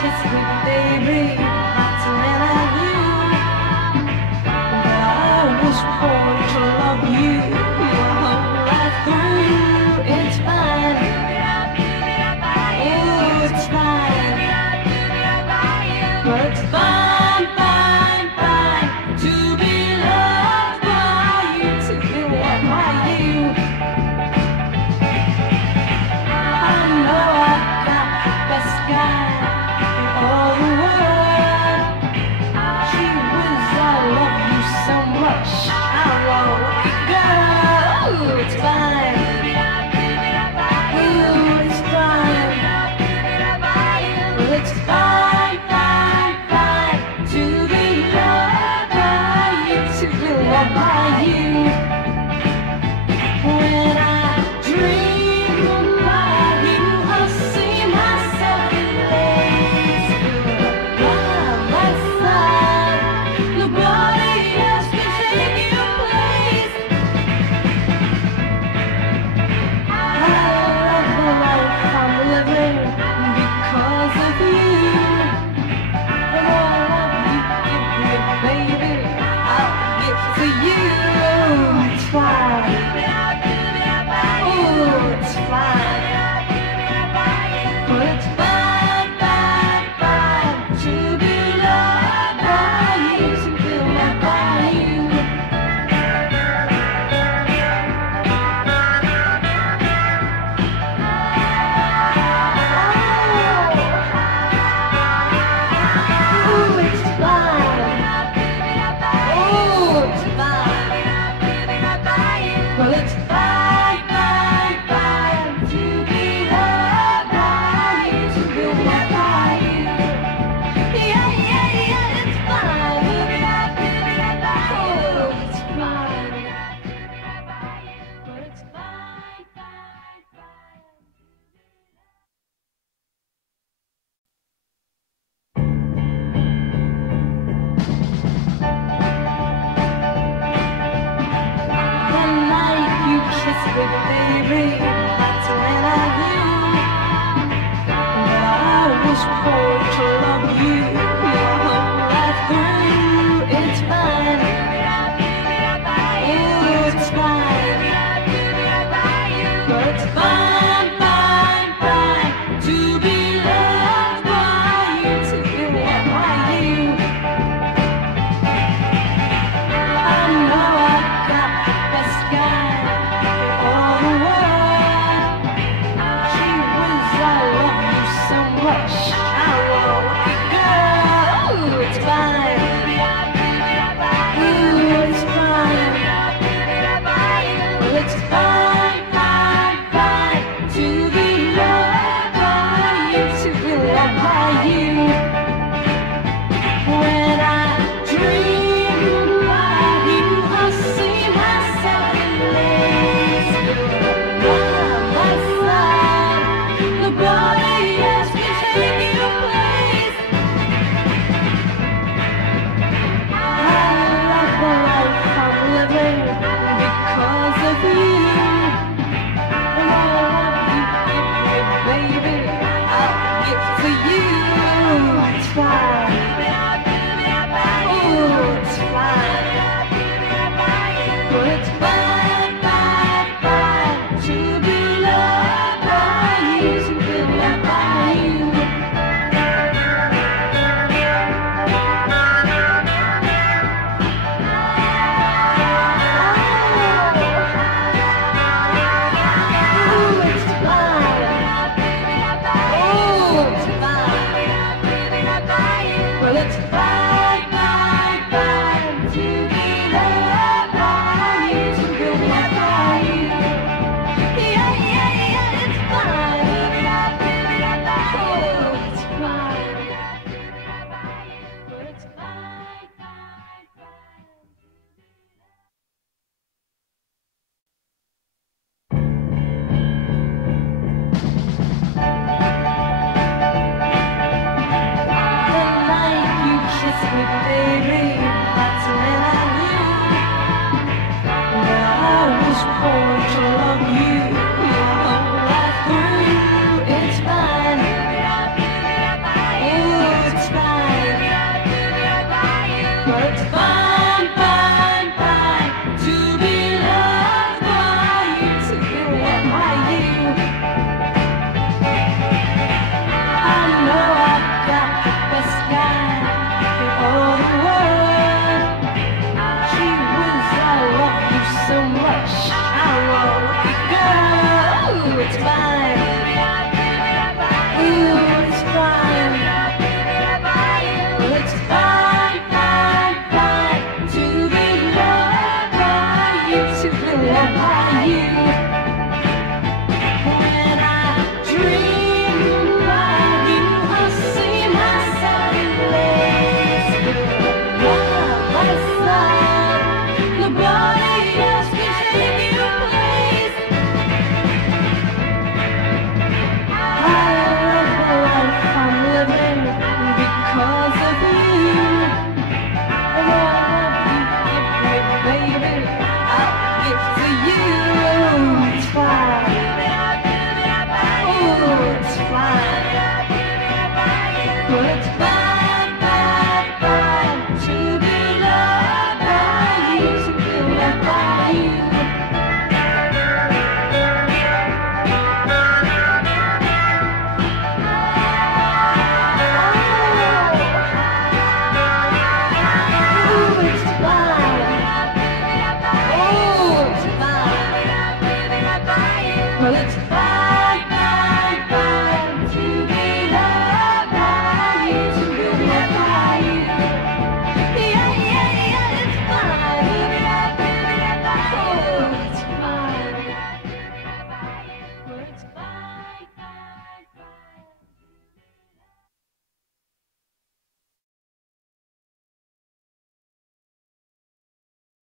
kiss me, baby, that's when I knew that I was born to love you your whole life through. It's fine, oh, it's fine, but it's fine, fine, fine to be loved by you, to be loved by you. I know I've got the best guy in all the world. Gee whiz, I love you so much, I'm a lucky girl. Ooh, it's fine, ooh, it's fine, well, it's fine, fine, fine to be loved by you, to be loved by you. When I dream about you, I see myself in lace. You're by my side, nobody else can take your place. I love the life I'm living because of you. And all you give me, baby, I'll give to you. It's fine, oh, it's fine, but it's fine, fine, fine to be loved by you, to be loved by you. Oh, it's fine, oh, it's fine, well, it's fine, fine, fine to be loved by you, to be loved by you. Yeah, yeah, yeah, it's fine, oh, it's fine, but it's fine, fine, fine. The night you kiss me, baby, that's when I knew that I was born to love you your whole life through. It's fine, oh, it's fine, but it's fine, fine, fine to be loved by you, to be loved by you. I know I've got the best guy in all the world. Gee whiz, I love you so much, I'm a lucky girl. Ooh, it's fine, ooh, it's fine, well, it's fine, fine, fine to be loved by you, to be loved by you. When I dream about you, I see myself in lace. You're by my side, nobody else can take your place. I love the life I'm living because of you. And all you give me, baby, I'll give to you. It's fine, oh, it's fine, but it's fine, fine, fine to be loved by you, to be loved by you. Oh, it's fine, oh, it's fine, well, it's fine, fine, fine to be loved by you, to be loved by you. Yeah, yeah, yeah, it's fine, oh, it's fine, but it's fine, fine, fine. The night you kiss me, baby, that's when I knew that I was born